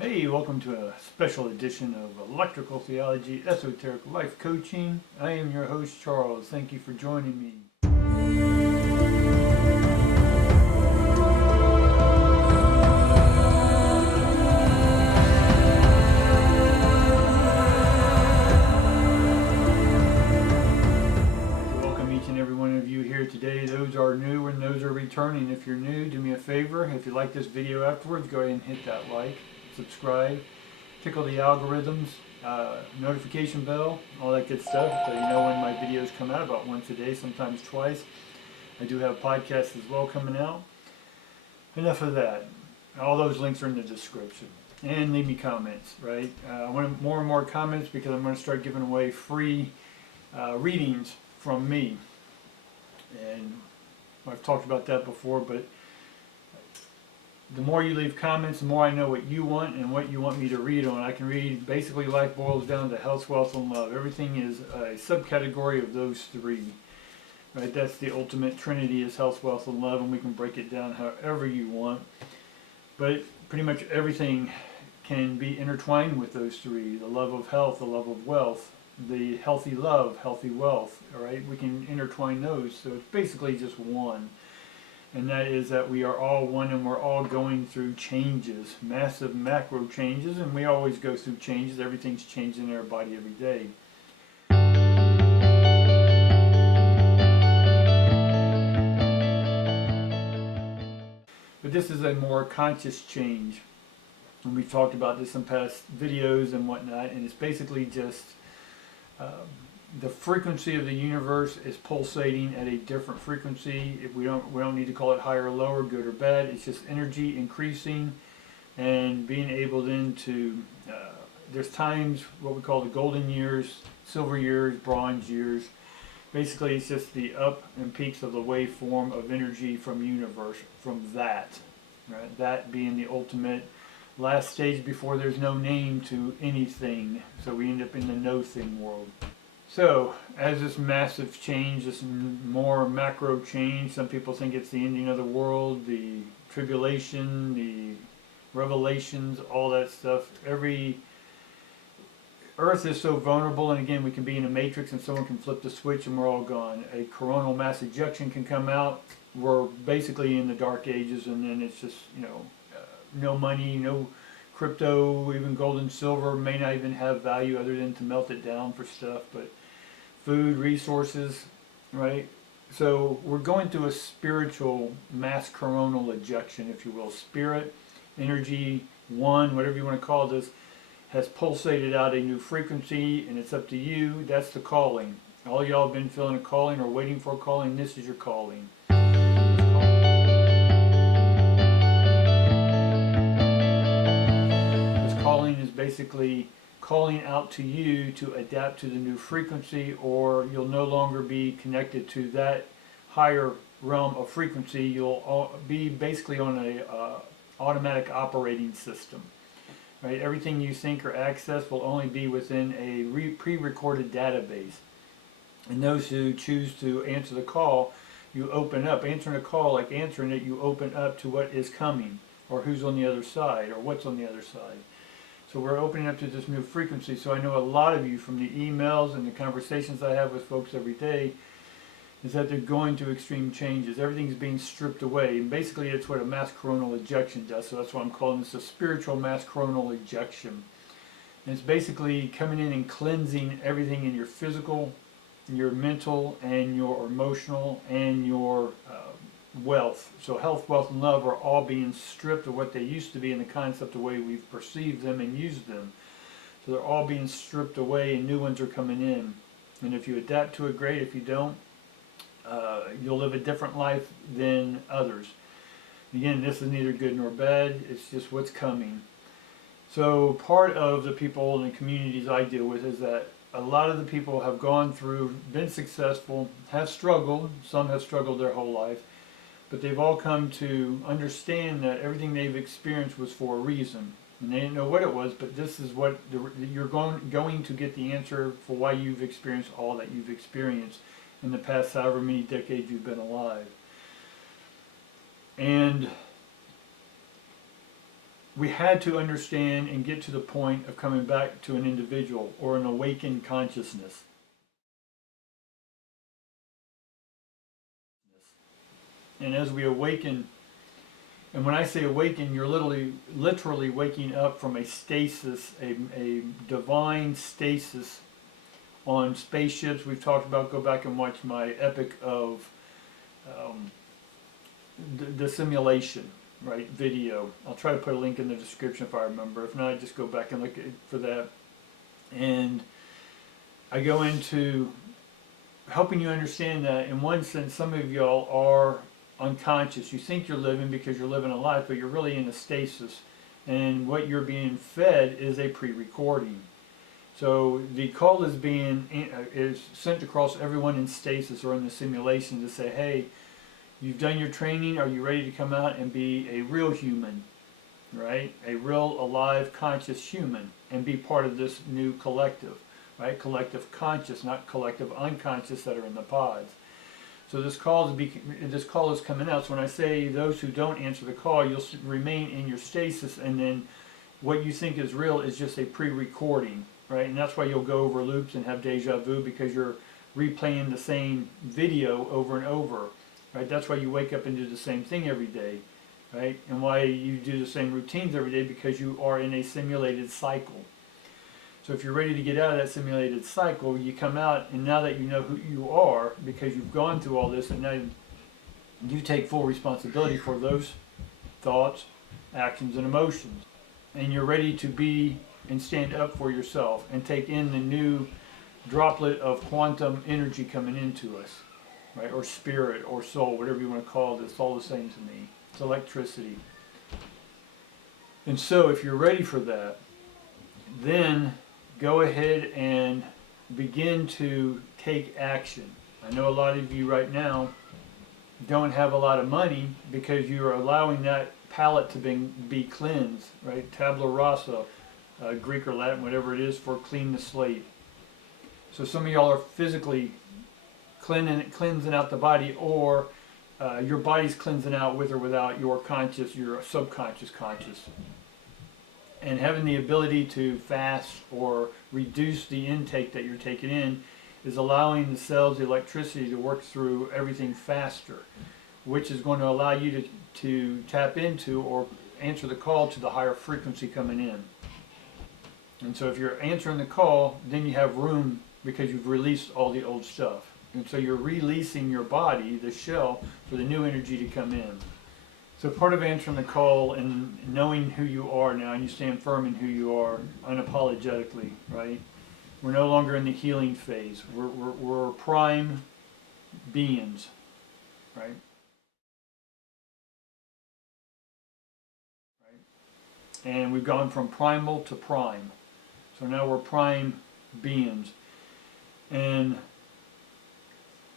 Hey, welcome to a special edition of Electrical Theology, Esoteric Life Coaching. I am your host, Charles. Thank you for joining me. Welcome each and every one of you here today. Those are new and those are returning. If you're new, do me a favor. If you like this video afterwards, go ahead and hit that like, subscribe, tickle the algorithms, notification bell, all that good stuff, so you know when my videos come out, about once a day, sometimes twice. I do have podcasts as well coming out. Enough of that. All those links are in the description. And leave me comments, right? I want more and more comments because I'm going to start giving away free readings from me. And I've talked about that before, but the more you leave comments, the more I know what you want and what you want me to read on. I can read, basically life boils down to health, wealth, and love. Everything is a subcategory of those three. Right? That's the ultimate trinity, is health, wealth, and love, and we can break it down however you want. But pretty much everything can be intertwined with those three. The love of health, the love of wealth, the healthy love, healthy wealth. All right? We can intertwine those. So it's basically just one. And that is that we are all one and we're all going through changes, massive macro changes, and we always go through changes. Everything's changing in our body every day. But this is a more conscious change. And we've talked about this in past videos and whatnot, and it's basically just the frequency of the universe is pulsating at a different frequency. If we don't need to call it higher or lower, good or bad. It's just energy increasing and being able then to, there's times what we call the golden years, silver years, bronze years. Basically it's just the up and peaks of the waveform of energy from universe, from that. Right? That being the ultimate last stage before there's no name to anything. So we end up in the no-thing world. So, as this massive change, this more macro change, some people think it's the ending of the world, the tribulation, the revelations, all that stuff. Earth is so vulnerable, and again, we can be in a matrix and someone can flip the switch and we're all gone. A coronal mass ejection can come out. We're basically in the dark ages, and then it's just, no money, no crypto, even gold and silver may not even have value other than to melt it down for stuff, but food, resources, right? So we're going through a spiritual mass coronal ejection, if you will. Spirit, energy, one, whatever you want to call this, has pulsated out a new frequency, and it's up to you. That's the calling. All y'all have been feeling a calling or waiting for a calling. This is your calling. This calling is basically calling out to you to adapt to the new frequency, or you'll no longer be connected to that higher realm of frequency. You'll be basically on a automatic operating system. Right? Everything you think or access will only be within a pre-recorded database. And those who choose to answer the call, you open up. Answering a call, like answering it, you open up to what is coming, or who's on the other side, or what's on the other side. So we're opening up to this new frequency. So I know a lot of you from the emails and the conversations I have with folks every day is that they're going through extreme changes. Everything's being stripped away. And basically it's what a mass coronal ejection does. So that's why I'm calling this a spiritual mass coronal ejection. And it's basically coming in and cleansing everything in your physical, your mental, and your emotional, and your wealth. So health, wealth, and love are all being stripped of what they used to be in the concept, the way we've perceived them and used them. So they're all being stripped away and new ones are coming in. And if you adapt to it, great. If you don't, you'll live a different life than others. Again, this is neither good nor bad. It's just what's coming. So part of the people and the communities I deal with is that a lot of the people have gone through, been successful, have struggled. Some have struggled their whole life. But they've all come to understand that everything they've experienced was for a reason. And they didn't know what it was, but this is what you're going to get the answer for why you've experienced all that you've experienced in the past however many decades you've been alive. And we had to understand and get to the point of coming back to an individual or an awakened consciousness. And as we awaken, and when I say awaken, you're literally waking up from a stasis, a divine stasis on spaceships. We've talked about, go back and watch my epic of the simulation, right, video. I'll try to put a link in the description if I remember. If not, just go back and look for that. And I go into helping you understand that in one sense, some of y'all are unconscious. You think you're living because you're living a life, but you're really in a stasis. And what you're being fed is a pre-recording. So the call is sent across everyone in stasis or in the simulation to say, hey, you've done your training. Are you ready to come out and be a real human, right? A real, alive, conscious human and be part of this new collective, right? Collective conscious, not collective unconscious that are in the pods. So this call is coming out. So when I say those who don't answer the call, you'll remain in your stasis, and then what you think is real is just a pre-recording, right? And that's why you'll go over loops and have deja vu, because you're replaying the same video over and over, right? That's why you wake up and do the same thing every day, right? And why you do the same routines every day, because you are in a simulated cycle. So if you're ready to get out of that simulated cycle, you come out, and now that you know who you are, because you've gone through all this, and now you take full responsibility for those thoughts, actions, and emotions. And you're ready to be and stand up for yourself and take in the new droplet of quantum energy coming into us, right? Or spirit or soul, whatever you want to call it. It's all the same to me. It's electricity. And so if you're ready for that, then go ahead and begin to take action. I know a lot of you right now don't have a lot of money because you're allowing that palate to be cleansed, right? Tabula rasa, Greek or Latin, whatever it is, for clean the slate. So some of y'all are physically cleansing out the body, or your body's cleansing out with or without your conscious, your subconscious conscious. And having the ability to fast or reduce the intake that you're taking in is allowing the cells, the electricity, to work through everything faster, which is going to allow you to tap into or answer the call to the higher frequency coming in. And so if you're answering the call, then you have room because you've released all the old stuff. And so you're releasing your body, the shell, for the new energy to come in. So part of answering the call and knowing who you are now, and you stand firm in who you are unapologetically, right? We're no longer in the healing phase. We're prime beings, right? And we've gone from primal to prime. So now we're prime beings. And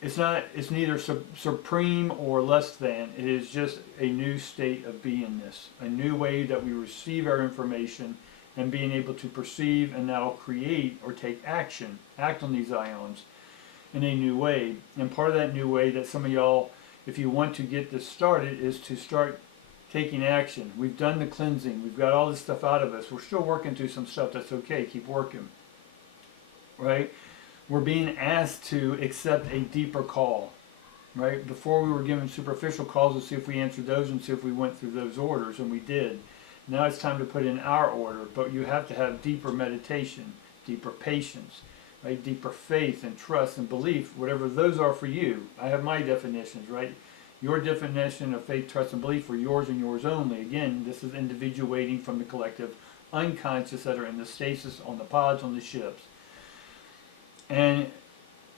it's neither supreme or less than. It is just a new state of beingness, a new way that we receive our information and being able to perceive and now create or take action, act on these ions in a new way. And part of that new way that some of y'all, if you want to get this started, is to start taking action. We've done the cleansing. We've got all this stuff out of us. We're still working through some stuff. That's okay. Keep working, right? We're being asked to accept a deeper call, right? Before we were given superficial calls to see if we answered those and see if we went through those orders, and we did. Now it's time to put in our order, but you have to have deeper meditation, deeper patience, right? Deeper faith and trust and belief, whatever those are for you. I have my definitions, right? Your definition of faith, trust, and belief are yours and yours only. Again, this is individuating from the collective unconscious that are in the stasis, on the pods, on the ships. And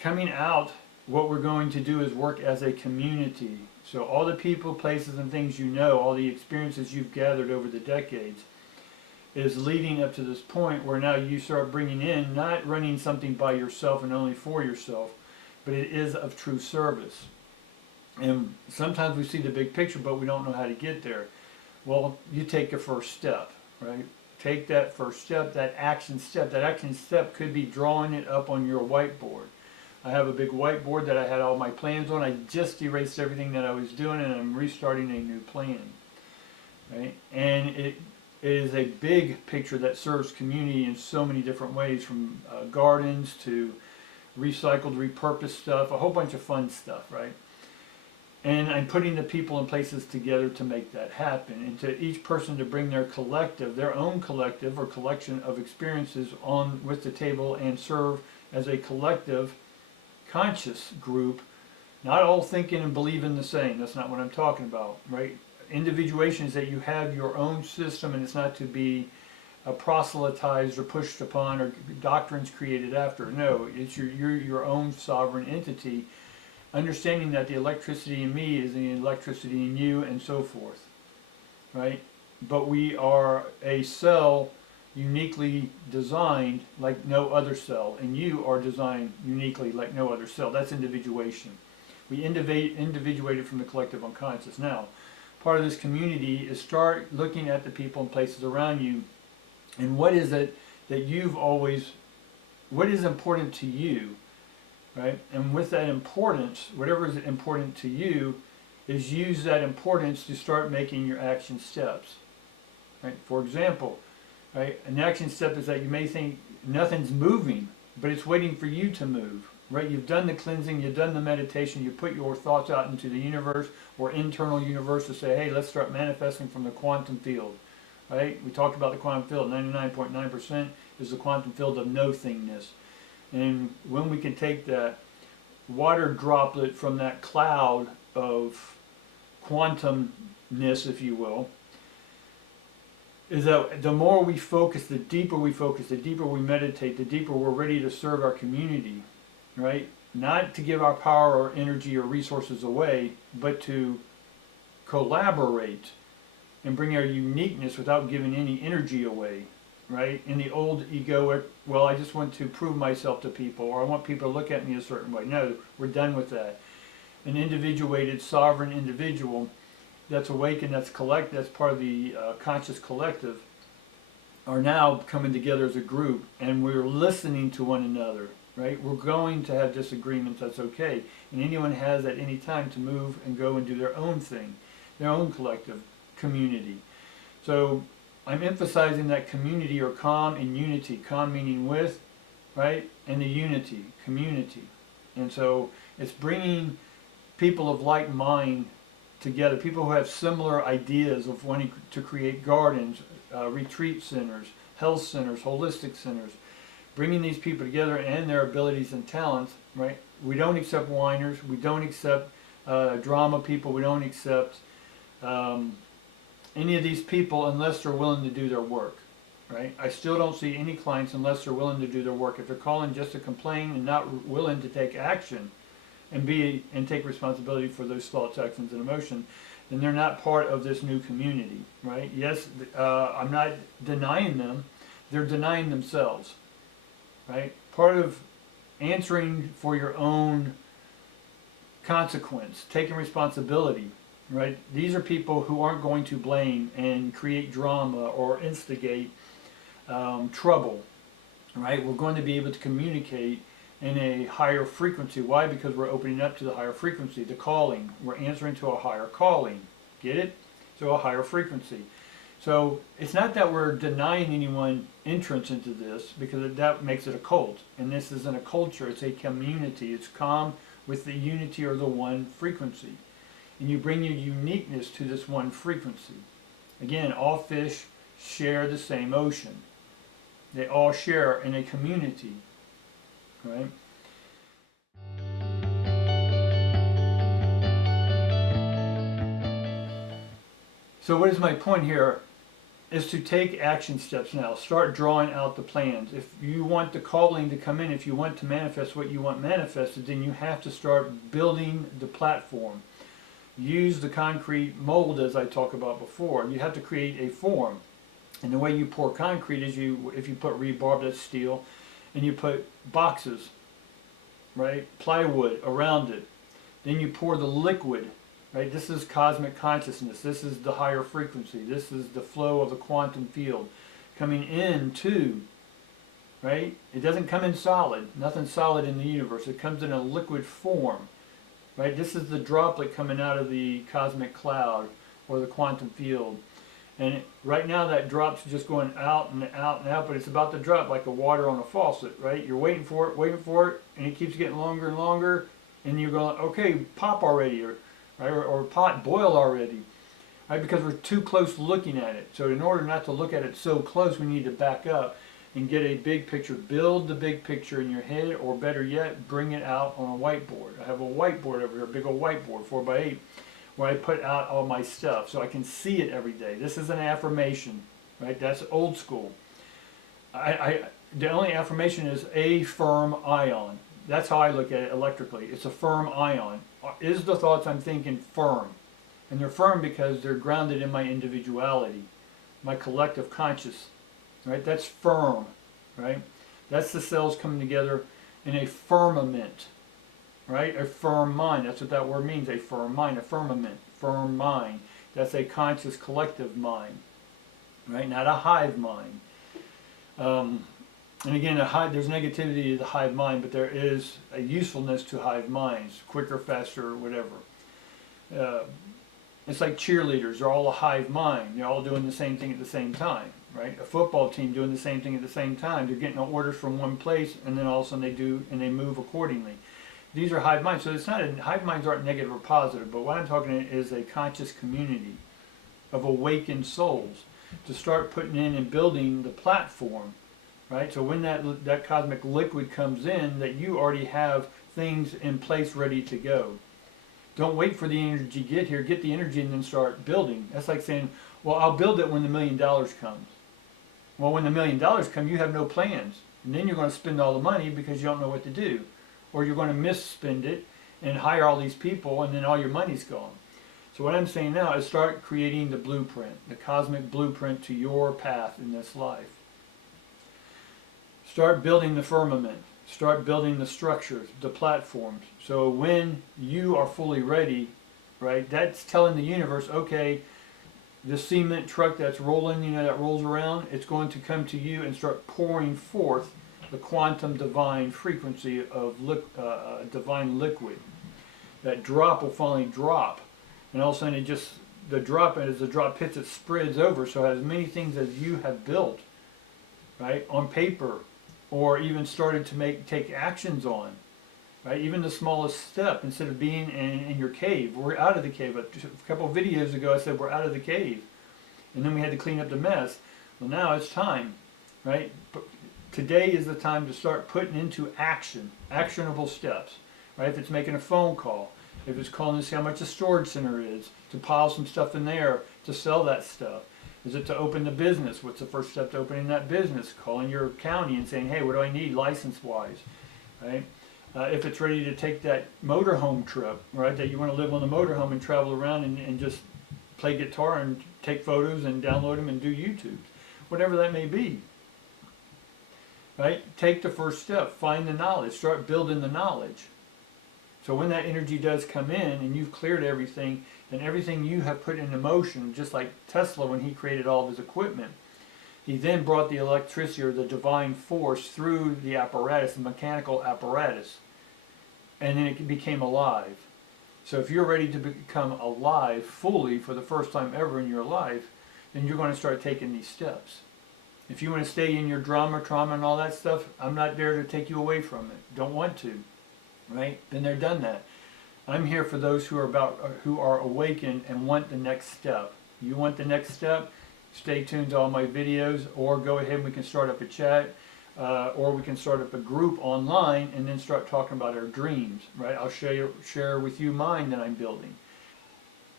coming out, what we're going to do is work as a community. So all the people, places, and things you know, all the experiences you've gathered over the decades, is leading up to this point where now you start bringing in, not running something by yourself and only for yourself, but it is of true service. And sometimes we see the big picture, but we don't know how to get there. Well, you take a first step, right? Take that first step, that action step. That action step could be drawing it up on your whiteboard. I have a big whiteboard that I had all my plans on. I just erased everything that I was doing, and I'm restarting a new plan, right? And it is a big picture that serves community in so many different ways, from gardens to recycled, repurposed stuff, a whole bunch of fun stuff, right? And I'm putting the people and places together to make that happen, and to each person to bring their collective, their own collective or collection of experiences on with the table and serve as a collective conscious group, not all thinking and believing the same. That's not what I'm talking about, right? Individuation is that you have your own system, and it's not to be proselytized or pushed upon or doctrines created after. No, it's you're your own sovereign entity, understanding that the electricity in me is the electricity in you, and so forth, right? But we are a cell uniquely designed like no other cell, and you are designed uniquely like no other cell. That's individuation. We individuated from the collective unconscious. Now, part of this community is start looking at the people and places around you, and what is it that you've always, what is important to you, right? And with that importance, whatever is important to you, is use that importance to start making your action steps, right? For example, right, an action step is that you may think nothing's moving, but it's waiting for you to move, right? You've done the cleansing, you've done the meditation, you put your thoughts out into the universe or internal universe to say, hey, let's start manifesting from the quantum field, right? We talked about the quantum field. 99.9% is the quantum field of no-thingness. And when we can take that water droplet from that cloud of quantumness, if you will, is that the more we focus, the deeper we focus, the deeper we meditate, the deeper we're ready to serve our community, right? Not to give our power or energy or resources away, but to collaborate and bring our uniqueness without giving any energy away, right? In the old egoic, well, I just want to prove myself to people, or I want people to look at me a certain way. No, we're done with that. An individuated, sovereign individual that's awakened, that's part of the conscious collective, are now coming together as a group, and we're listening to one another, right? We're going to have disagreements, that's okay. And anyone has at any time to move and go and do their own thing, their own collective community. So I'm emphasizing that community, or calm and unity. Calm meaning with, right? And the unity, community. And so it's bringing people of like mind together, people who have similar ideas of wanting to create gardens, retreat centers, health centers, holistic centers, bringing these people together and their abilities and talents, right? We don't accept whiners, we don't accept drama people, we don't accept any of these people unless they're willing to do their work, right? I still don't see any clients unless they're willing to do their work. If they're calling just to complain and not willing to take action and take responsibility for those thoughts, actions, and emotions, then they're not part of this new community, right? Yes, I'm not denying them. They're denying themselves, right? Part of answering for your own consequence, taking responsibility, right? These are people who aren't going to blame and create drama or instigate trouble, right? We're going to be able to communicate in a higher frequency. Why? Because we're opening up to the higher frequency, the calling. We're answering to a higher calling. Get it? So a higher frequency. So it's not that we're denying anyone entrance into this, because that makes it a cult. And this isn't a culture, it's a community. It's calm with the unity or the one frequency. And you bring your uniqueness to this one frequency. Again, all fish share the same ocean. They all share in a community, right? So what is my point here? Is to take action steps now. Start drawing out the plans. If you want the calling to come in, if you want to manifest what you want manifested, then you have to start building the platform. Use the concrete mold, as I talked about before. You have to create a form. And the way you pour concrete is if you put rebar, that's steel, and you put boxes, right, plywood around it. Then you pour the liquid, right? This is cosmic consciousness. This is the higher frequency. This is the flow of the quantum field coming into, right? It doesn't come in solid. Nothing solid in the universe. It comes in a liquid form, right? This is the droplet coming out of the cosmic cloud or the quantum field. And right now that drop's just going out and out and out, but it's about to drop like the water on a faucet, right? You're waiting for it, and it keeps getting longer and longer, and you're going, okay, pop already, or pot boil already, right? Because we're too close looking at it. So in order not to look at it so close, we need to back up and get a big picture. Build the big picture in your head, or better yet, bring it out on a whiteboard. I have a whiteboard over here, a big old whiteboard, 4x8, where I put out all my stuff so I can see it every day. This is an affirmation, right? That's old school. The only affirmation is a firm ion. That's how I look at it electrically. It's a firm ion. Is the thoughts I'm thinking firm? And they're firm because they're grounded in my individuality, my collective conscious, right? That's firm, right? That's the cells coming together in a firmament, right? A firm mind. That's what that word means, a firm mind, a firmament, firm mind. That's a conscious collective mind, right? Not a hive mind. And again, there's negativity to the hive mind, but there is a usefulness to hive minds, quicker, faster, whatever. It's like cheerleaders. They're all a hive mind. They're all doing the same thing at the same time, right? A football team doing the same thing at the same time. They're getting orders from one place, and then all of a sudden they do, and they move accordingly. These are hive minds. So it's not hive minds aren't negative or positive, but what I'm talking about is a conscious community of awakened souls to start putting in and building the platform, right? So when that cosmic liquid comes in, that you already have things in place ready to go. Don't wait for the energy to get here. Get the energy and then start building. That's like saying, well, I'll build it when the $1 million comes. Well, when the $1 million comes, you have no plans. And then you're going to spend all the money because you don't know what to do. Or you're going to misspend it and hire all these people, and then all your money's gone. So what I'm saying now is start creating the blueprint, the cosmic blueprint to your path in this life. Start building the firmament. Start building the structures, the platforms. So when you are fully ready, right, that's telling the universe, okay, the cement truck that's rolling, that rolls around, it's going to come to you and start pouring forth the quantum divine frequency of divine liquid. That drop will finally drop. And all of a sudden as the drop hits, it spreads over. So as many things as you have built, right, on paper, or even started to take actions on, right? Even the smallest step, instead of being in your cave. We're out of the cave. A couple of videos ago I said we're out of the cave. And then we had to clean up the mess. Well, now it's time, right? But today is the time to start putting into action, actionable steps, right? If it's making a phone call, if it's calling to see how much a storage center is, to pile some stuff in there, to sell that stuff. Is it to open the business? What's the first step to opening that business? Calling your county and saying, hey, what do I need license-wise, right? If it's ready to take that motorhome trip, right, that you want to live on the motorhome and travel around and just play guitar and take photos and download them and do YouTube, whatever that may be, right? Take the first step. Find the knowledge. Start building the knowledge. So when that energy does come in and you've cleared everything, then everything you have put into motion, just like Tesla when he created all of his equipment, he then brought the electricity or the divine force through the apparatus, the mechanical apparatus, and then it became alive. So if you're ready to become alive fully for the first time ever in your life, then you're going to start taking these steps. If you want to stay in your drama, trauma, and all that stuff, I'm not there to take you away from it. Don't want to. Right? Then they're done that. I'm here for those who are awakened and want the next step. You want the next step? Stay tuned to all my videos, or go ahead and we can start up a chat, or we can start up a group online and then start talking about our dreams. Right? I'll share with you mine that I'm building.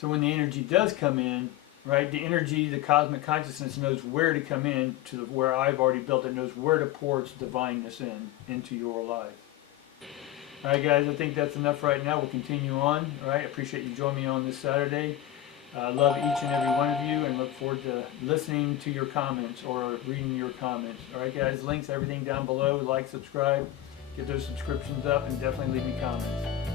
So when the energy does come in, right, the energy, the cosmic consciousness knows where to come in to where I've already built it, knows where to pour its divineness into your life. Alright guys, I think that's enough right now. We'll continue on. Alright, I appreciate you joining me on this Saturday. I love each and every one of you and look forward to listening to your comments or reading your comments. Alright guys, links, everything down below. Like, subscribe, get those subscriptions up, and definitely leave me comments.